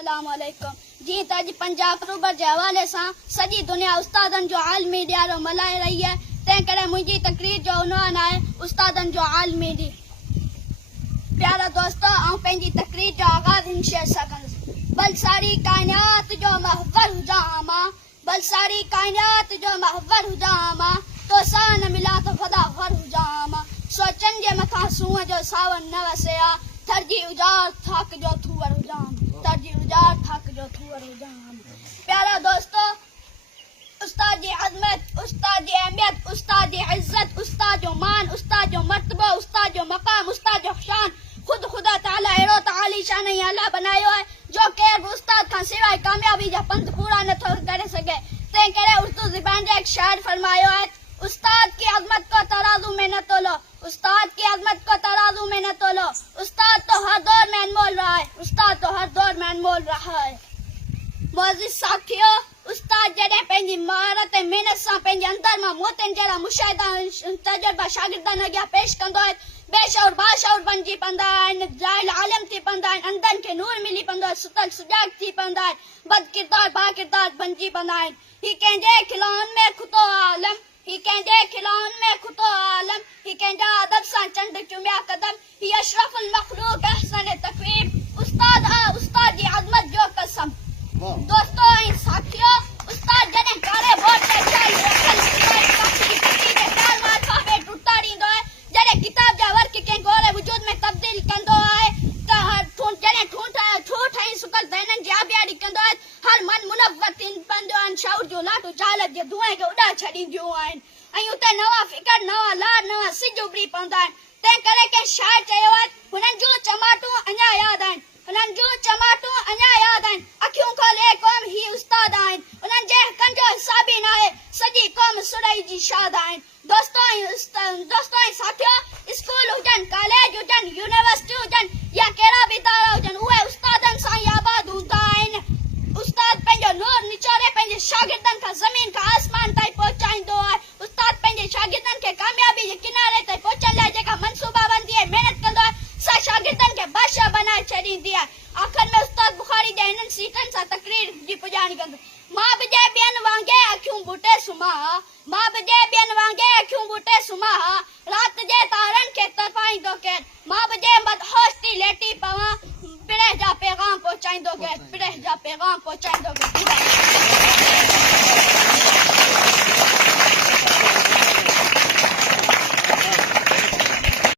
अस्सलामुअलैकुम। जी तज पंजाब अक्टूबर जे हवाले सां सॼी दुनिया उस्तादनि जो आलमी ॾियारो मल्हाए रही है। तंहिं करे मुंहिंजी तकरीर जो उनवान आहे उस्तादनि जो आलमी ॾींहुं। प्यारा दोस्त, आउं पंहिंजी तकरीर जो आगाज़ इन शेर सां कंदुसि। बल सारी काइनात जो महवर हुजां मां, बल सारी काइनात जो महवर हुजां मां, तो सां न मिला तो फदावर हुजां मां। सोचनि जे मथां सूंहं जो सावन न वसे आ, थरजी उजाड़ थाक जो थूअर हुजां, थरजी उजाड़ थाक जो थूअर हुजां। प्यारा दोस्तो, उस्ताद जी अज़मत, उस्ताद जी अहमियत, उस्ताद जी इज्जत, उस्ताद जो मान, उस्ताद जो मर्तबो, उस्ताद जो मकाम, उस्ताद जो शान खुद खुदा ताला अहिड़ो त आली शान ऐं अला बनायो आहे जो केर बि उस्ताद खां सवाइ कामयाबी जा पंध पूरा नथो करे सघे। तंहिं करे उर्दू ज़बान जा एक शाइर फरमायो है, उस्ताद की अज़मत को तराजू में न तोलो, उस्ताद की अज़मत को तराजू में न तोलो, उस्ताद तो हर दौर में अनमोल रहा है, उस्ताद तो हर दौर में अनमोल रहा है। मोअज़्ज़िज़ साथियो, उस्ताद जॾहिं पंहिंजी महारत ऐं महिनत सां पंहिंजे अंदर मां मोतियुनि जहिड़ा मुशाहिदा तजुर्बा शागिर्दनि अॻियां पेश कंदो आहे, बेशौर बाशौर बणिजी पवंदा आहिनि, जाहिल आलिम थी पवंदा आहिनि, अंधनि खे नूर मिली पवंदो आहे, सुतल सुजाॻ थी पवंदा आहिनि, बदकिरदार बाकिरदार बणिजी पवंदा आहिनि। ही कंहिंजे खिलौन में खुतो आलम, ही कंहिंजे खिलौन में खुतो आलम, ही कंहिंजा अदब सां चंड चुमिया कदम, ही अशरफुल मखलूक अहसन तक़वीम, उस्ताद आ उस्ताद जी अज़मत जो कसम। दोस्तों ऐं साथियो, उस्ताद जॾहिं कारे बोर्ड ते चाई रखल सिपाही साथी जी पटी जे प्यार मां अथाह वेठ उतारींदो आहे, जॾहिं किताब जा वर्क कंहिं गोरे वजूद में तब्दील कंदो आहे, त जॾहिं ठूठ ऐं सुकल ज़हननि जी आबियारी कंदो आहे, हर मन मुनव्वर थी पवंदो आहे, शऊर जो लाटू चालक जे धुएं खे उॾाए छॾींदियूं आहिनि ऐं उते नवां फिकर, नवां लाड, नवां सिज उभरी पवंदा आहिनि। तंहिं करे कंहिं शाइर चयो आहे, हुननि जूं चमाटूं अञा यादि आहिनि, हुननि जूं चमाटूं अञा यादि आहिनि, अखियूं खोले क़ौम ही उस्ताद आहिनि, उन्हनि जे हक़नि जो हिसाब ई न आहे, सॼी क़ौम सुरई जी शाद आहिनि। दोस्तो ऐं साथियो, स्कूल हुजनि, कॉलेज हुजनि, यूनिवर्सिटी हुजनि या कहिड़ा बि इदारा हुजनि, उहे उस्तादनि सां ई आबाद हूंदा आहिनि। उस्ताद पंहिंजो नूर निचोड़े पंहिंजे शागिर्दनि खां ज़मीन खां आसमान ताईं पहुचाईंदो आहे। उस्ताद पंहिंजे शागिर्दनि खे कामयाबी जे किनारे ते पहुचण लाइ जेका मनसूबाबंदी ऐं महिनत कंदो आहे, सा शागिर्दनि खे बादशाह बनाए छॾींदी आहे। आख़िर में उस्ताद बुखारी जे हिननि सीटनि सां तकरीर जी पुॼाणी कंदो, मां बि जे ॿियनि वांगुरु अखियूं बूटे सुम्हां, मां बि जे ॿियनि वांगुरु अखियूं बूटे सुम्हां, राति जे तारनि खे तपाईंदो केरु, मां बि जे मदहोश थी लेटी पवां, पिरह जा पैगाम पहुचाईंदो केरु, पिरह जा पैगाम पहुचाईंदो केरु।